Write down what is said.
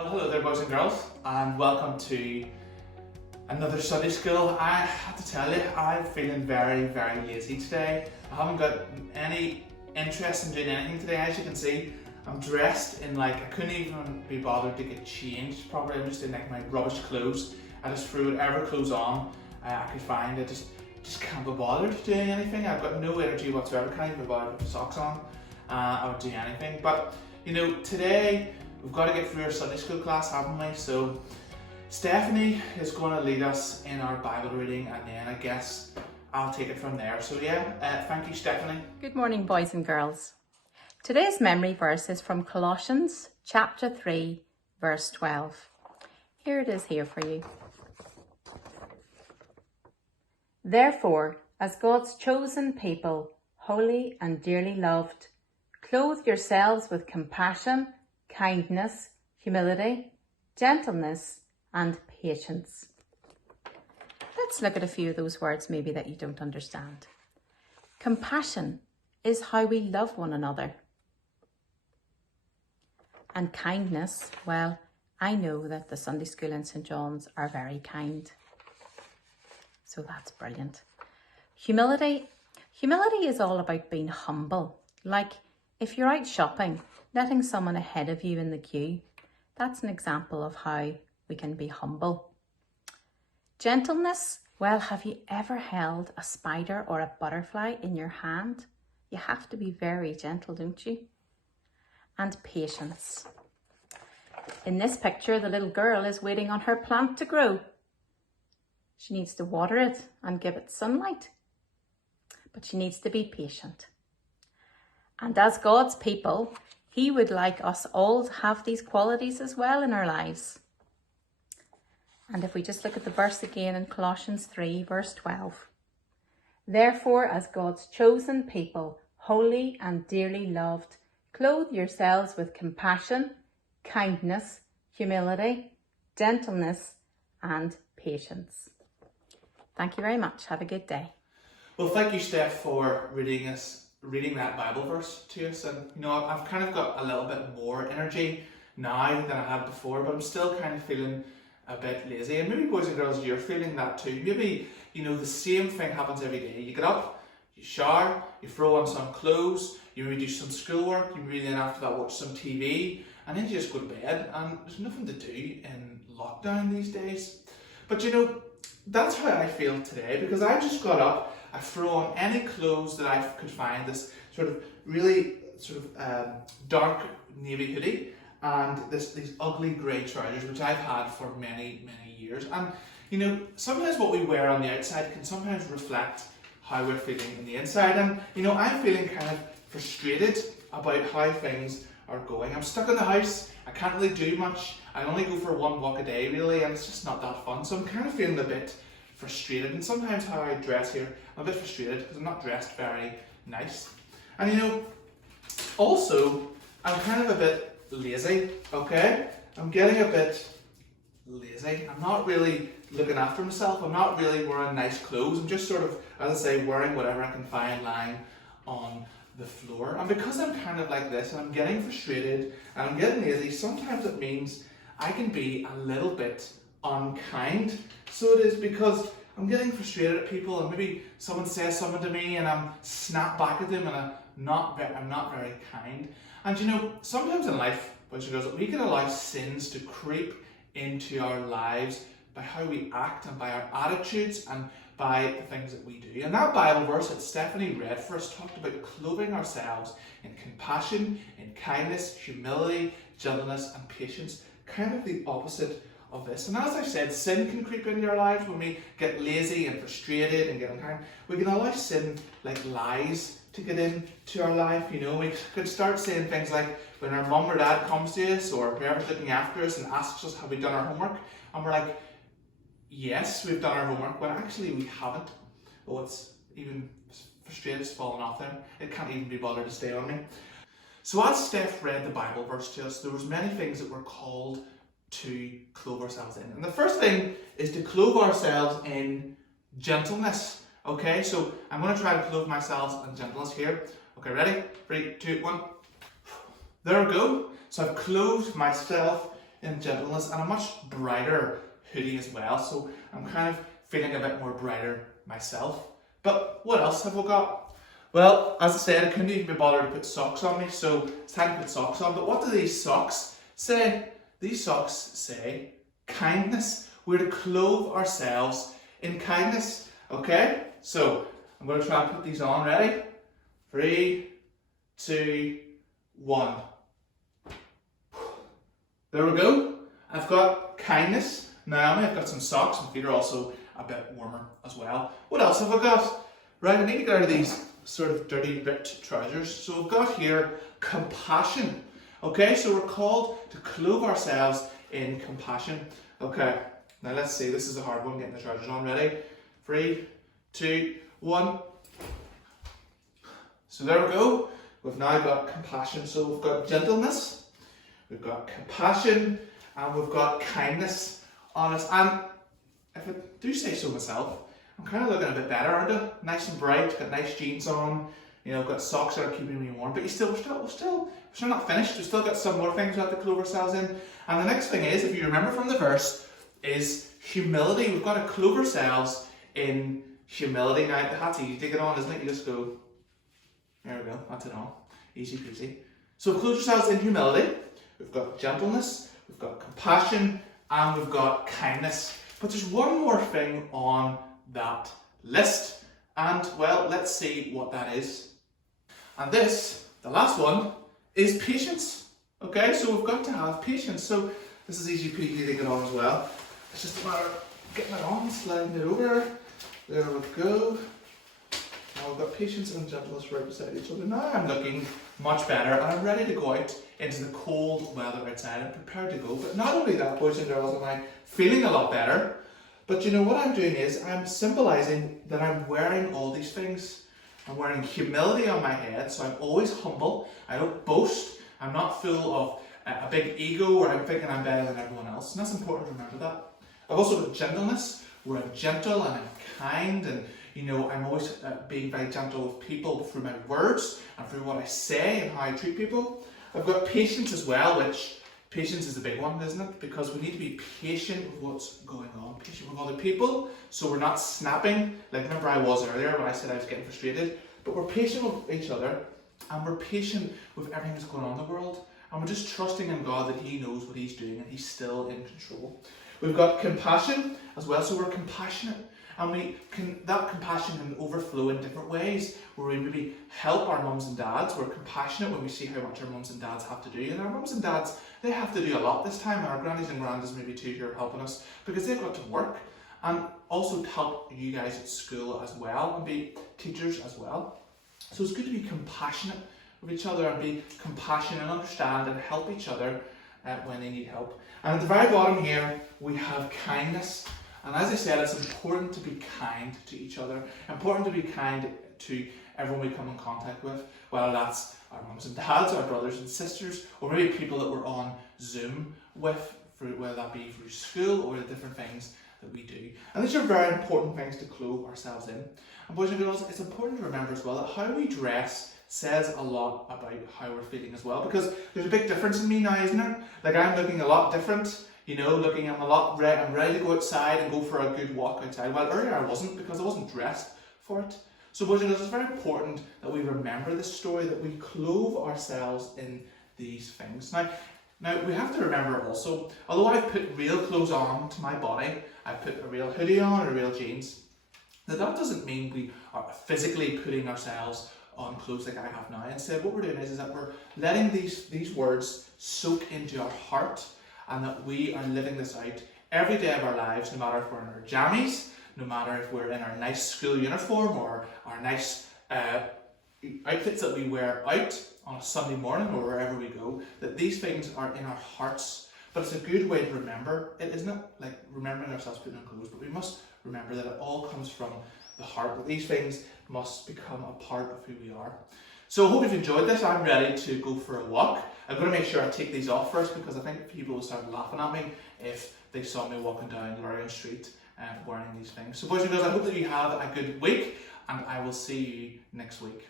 Well, hello there, boys and girls, and welcome to another Sunday school. I have to tell you, I'm feeling very, very lazy today. I haven't got any interest in doing anything today. As you can see, I'm dressed in I couldn't even be bothered to get changed properly. I'm just in my rubbish clothes. I just threw whatever clothes on I could find. I just can't be bothered doing anything. I've got no energy whatsoever. Can't even be bothered with socks on or do anything. But today we've got to get through our Sunday school class, haven't we? So Stephanie is going to lead us in our Bible reading, and then I guess I'll take it from there. So thank you, Stephanie. Good morning, boys and girls. Today's memory verse is from Colossians chapter 3, verse 12. Here it is here for you. Therefore, as God's chosen people, holy and dearly loved, clothe yourselves with compassion, kindness, humility, gentleness, and patience. Let's look at a few of those words maybe that you don't understand. Compassion is how we love one another. And kindness, well, I know that the Sunday school in St. John's are very kind. So that's brilliant. Humility is all about being humble. Like if you're out shopping, letting someone ahead of you in the queue, that's an example of how we can be humble. Gentleness, well, have you ever held a spider or a butterfly in your hand? You have to be very gentle, don't you? And patience. In this picture, the little girl is waiting on her plant to grow. She needs to water it and give it sunlight, but she needs to be patient. And as God's people, He would like us all to have these qualities as well in our lives. And if we just look at the verse again in Colossians 3, verse 12. Therefore, as God's chosen people, holy and dearly loved, clothe yourselves with compassion, kindness, humility, gentleness, and patience. Thank you very much. Have a good day. Well, thank you, Steph, for reading that Bible verse to us. And I've kind of got a little bit more energy now than I had before, but I'm still kind of feeling a bit lazy. And maybe, boys and girls, you're feeling that too. Maybe the same thing happens every day. You get up, you shower, you throw on some clothes, you maybe do some schoolwork, you maybe then after that watch some TV, and then you just go to bed. And there's nothing to do in lockdown these days. But that's how I feel today, because I just got up, I threw on any clothes that I could find, this really dark navy hoodie, and these ugly grey trousers, which I've had for many, many years. And sometimes what we wear on the outside can sometimes reflect how we're feeling on the inside. And I'm feeling kind of frustrated about how things are going. I'm stuck in the house, I can't really do much. I only go for one walk a day really, and it's just not that fun. So I'm kind of feeling a bit frustrated, and sometimes how I dress here, I'm a bit frustrated because I'm not dressed very nice. And also, I'm kind of a bit lazy, okay? I'm getting a bit lazy. I'm not really looking after myself. I'm not really wearing nice clothes. I'm just as I say, wearing whatever I can find lying on the floor. And because I'm kind of like this, and I'm getting frustrated, and I'm getting lazy, sometimes it means I can be a little bit unkind. So it is because I'm getting frustrated at people, and maybe someone says something to me and I'm snap back at them, and I'm not very kind. And sometimes in life, we can allow sins to creep into our lives by how we act and by our attitudes and by the things that we do. And that Bible verse that Stephanie read for us talked about clothing ourselves in compassion, in kindness, humility, gentleness, and patience. Kind of the opposite of this. And as I've said, sin can creep into our lives when we get lazy and frustrated and get unkind. We can allow sin like lies to get into our life. We could start saying things like when our mum or dad comes to us, or whoever's looking after us, and asks us have we done our homework, and we're like, yes, we've done our homework, when actually we haven't. Oh, it's even frustrated, it's fallen off there. It can't even be bothered to stay on me. So as Steph read the Bible verse to us, there was many things that we're called to clothe ourselves in. And the first thing is to clothe ourselves in gentleness. Okay, so I'm going to try to clothe myself in gentleness here. Okay, ready? 3, 2, 1. There we go. So I've clothed myself in gentleness, and a much brighter hoodie as well. So I'm kind of feeling a bit more brighter myself. But what else have we got? Well, as I said, I couldn't even be bothered to put socks on me, so it's time to put socks on. But what do these socks say? These socks say kindness. We're to clothe ourselves in kindness. Okay? So I'm going to try and put these on. Ready? 3, 2, 1. There we go. I've got kindness. Naomi, I've got some socks. My feet are also a bit warmer as well. What else have I got? Right, I need to get out of these sort of dirty ripped trousers. So we've got here compassion. Okay, so we're called to clothe ourselves in compassion. Okay, now let's see. This is a hard one, getting the trousers on. Ready? 3, 2, 1. So there we go. We've now got compassion. So we've got gentleness, we've got compassion, and we've got kindness on us. And if I do say so myself, I'm kind of looking a bit better, aren't I? Nice and bright, got nice jeans on, you know, got socks that are keeping me warm. But we're still not finished. We've still got some more things we have to clothe ourselves in. And the next thing is, if you remember from the verse, is humility. We've got to clothe ourselves in humility. Now, that's easy to get on, isn't it? You just go, there we go, that's it on. Easy peasy. So clothe yourselves in humility. We've got gentleness, we've got compassion, and we've got kindness. But there's one more thing on that list. And, well, let's see what that is. And this, the last one, is patience. Okay, so we've got to have patience. So this is easy peasy to get on as well. It's just a matter of getting it on, sliding it over. There we go. Now we've got patience and gentleness right beside each other. Now I'm looking much better and I'm ready to go out into the cold weather outside. I'm prepared to go. But not only that, boys and girls, am I feeling a lot better. But you know what I'm doing is I'm symbolizing that I'm wearing all these things. I'm wearing humility on my head, so I'm always humble. I don't boast. I'm not full of a big ego where I'm thinking I'm better than everyone else. And that's important to remember that. I've also got gentleness, where I'm gentle and I'm kind, and you know, I'm always being very gentle with people through my words and through what I say and how I treat people. I've got patience as well, which patience is the big one, isn't it? Because we need to be patient with what's going on, patient with other people, so we're not snapping. Like remember I was earlier when I said I was getting frustrated, but we're patient with each other and we're patient with everything that's going on in the world, and we're just trusting in God that He knows what He's doing and He's still in control. We've got compassion as well, so we're compassionate. And that compassion can overflow in different ways, where we maybe help our mums and dads. We're compassionate when we see how much our mums and dads have to do. And our mums and dads, they have to do a lot this time. Our grannies and grandads maybe too who are helping us, because they've got to work. And also to help you guys at school as well, and be teachers as well. So it's good to be compassionate with each other, and be compassionate and understand and help each other when they need help. And at the very bottom here, we have kindness. And as I said, it's important to be kind to each other, important to be kind to everyone we come in contact with, whether that's our mums and dads, our brothers and sisters, or maybe people that we're on Zoom with, whether that be through school or the different things that we do. And these are very important things to clothe ourselves in. And boys and girls, it's important to remember as well that how we dress says a lot about how we're feeling as well, because there's a big difference in me now, isn't there? Like I'm looking a lot different. You know, I'm ready to go outside and go for a good walk outside. Well, earlier I wasn't, because I wasn't dressed for it. So boys and girls, it's very important that we remember this story, that we clothe ourselves in these things. Now we have to remember also, although I've put real clothes on to my body, I've put a real hoodie on or real jeans, that doesn't mean we are physically putting ourselves on clothes like I have now. Instead, what we're doing is that we're letting these words soak into our heart, and that we are living this out every day of our lives, no matter if we're in our jammies, no matter if we're in our nice school uniform or our nice outfits that we wear out on a Sunday morning or wherever we go, that these things are in our hearts. But it's a good way to remember it, isn't it? Like remembering ourselves putting on clothes, but we must remember that it all comes from the heart, that these things must become a part of who we are. So I hope you've enjoyed this. I'm ready to go for a walk. I'm going to make sure I take these off first, because I think people will start laughing at me if they saw me walking down Lorien Street wearing these things. So boys and girls, I hope that you have a good week, and I will see you next week.